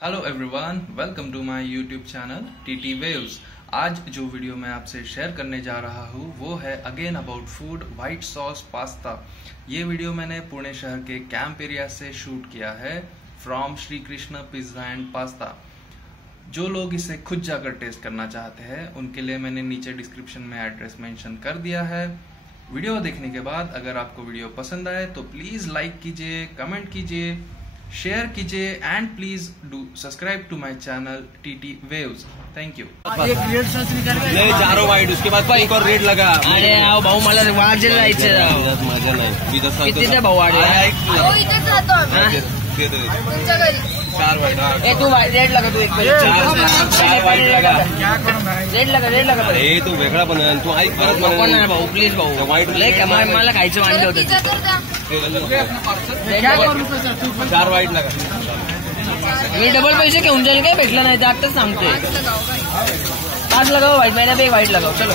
Hello everyone, welcome to my YouTube channel TT Waves. आज जो वीडियो मैं आपसे शेयर करने जा रहा हूँ वो है again about food white sauce pasta. ये वीडियो मैंने पुणे शहर के कैंप एरिया से शूट किया है फ्रॉम Shri Krishna pizza and pasta. जो लोग इसे खुद जाकर टेस्ट करना चाहते हैं उनके लिए मैंने नीचे डिस्क्रिप्शन में एड्रेस मेंशन कर दिया है। वीडियो देखने के बाद अगर आपको वीडियो पसंद आए तो प्लीज लाइक कीजिए, कमेंट कीजिए, शेयर कीजिए and please do subscribe to my channel TT Waves. Thank you. नाही चारो वाईट उसके बाद एक और रेट लगा। अरे आओ भाऊ, मला वाजेल जायचं राव. मजा नाही. मी तसं किती ते भाऊ वाढे? इथेच राहतो आम्ही तुमच्या घरी. चार वाईट. ए तू रेट लगा, तू एक चार वाईट लगा. रेट लगा. हे तू वेगळा पण तू ऐक परत नको ना भाऊ, प्लीज भाऊ. वाईट लय कमाल, मला खायचं वाटलं होतं. पिझ्झा तर द्या. चार वाईट लगा. मी डबल पैसे घेऊन जाईल, काय भेटलं नाही तर आताच सांगते. 5 लगाओ व्हाईट, मैंने भी व्हाईट लगाओ. चलो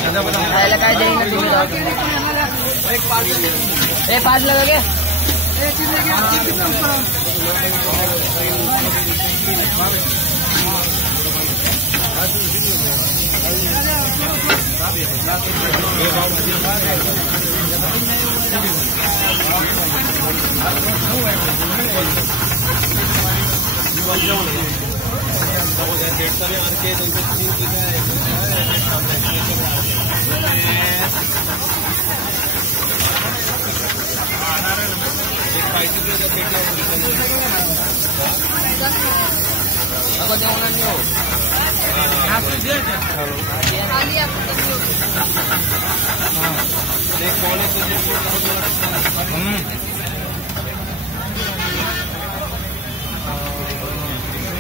खायला काय देईन तुम्ही. 5 लगा के खाली आपण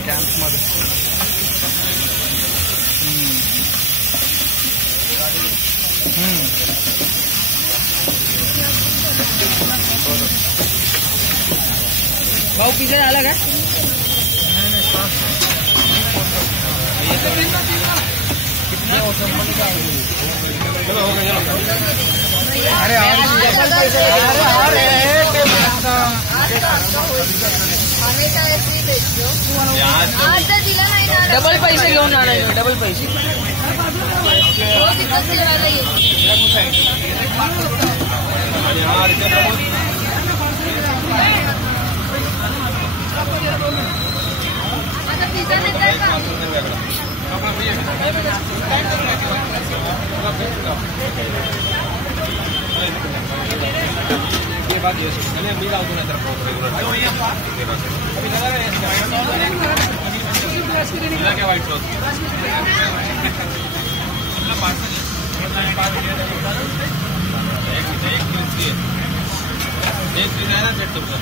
कैंप मध्ये भाऊ पिझ्झा झाला का? अरे डबल पैसे घेऊन आणाय. डबल पैसे मी लावतो नाही तर काय वाईट सॉस एक चीज आहे ना सेट तुमचं.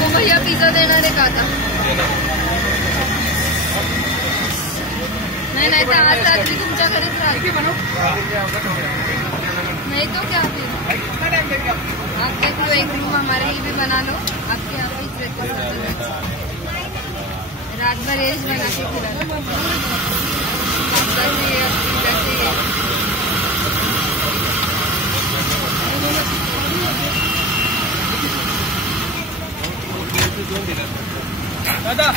तो भैया पिझ्झा देणार आहे का आता? नहीं तो आज रात्रि तुमच्या घरीच राहते. नहीं तो क्या फिर आप देख लो, एक रूम हमारे लिए भी बना लो. आपके यहाँ पे ब्रेकफास्ट रात भर एज बना के खिला दादा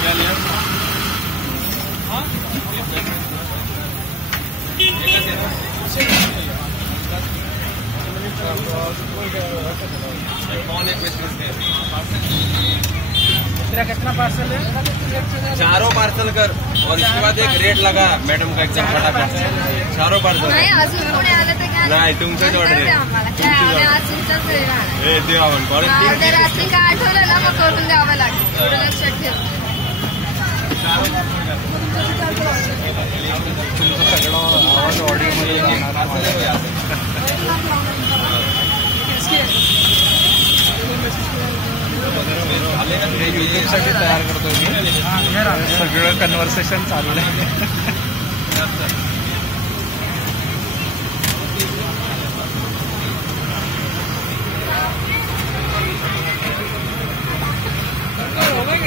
क्या लिया? तेरा कितना पार्सल है? चारों पार्सल कर और इसके बाद एक रेट लगा मैडम का एकदम फटाफट. चारों पार्सल नाही. अजून कोणी आलं तर काय नाही, तुमचंच ऑर्डर आहे. आम्हाला काय आम्ही आज तुमच्याच घरी राहणार. हे देऊ आपण परत रात्री काय आठवलं ना मग करून द्यावं लागेल. एवढं लक्षात ठेव. तुमचं सगळं आवाज ऑडिओ मध्ये युट्यूब साठी तयार करतोय मी. सगळं कन्व्हर्सेशन चालू आहे. हो गई।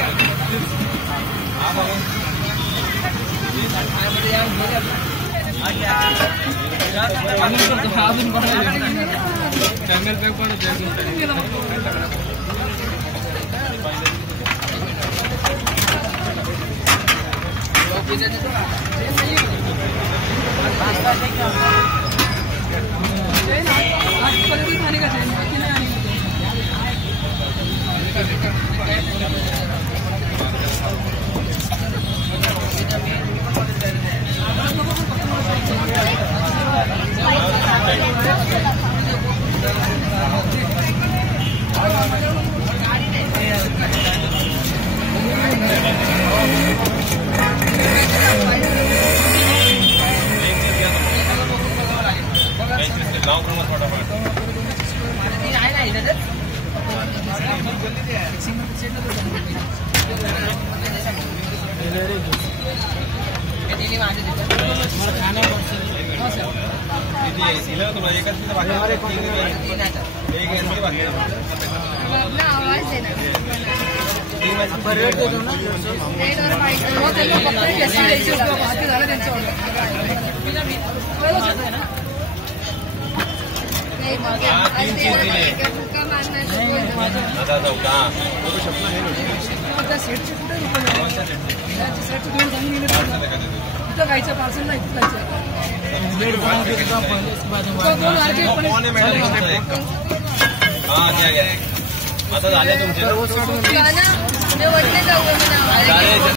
आवाज देना रेड और व्हाईट पार्सल नाही आता झाले तुमचे जाऊ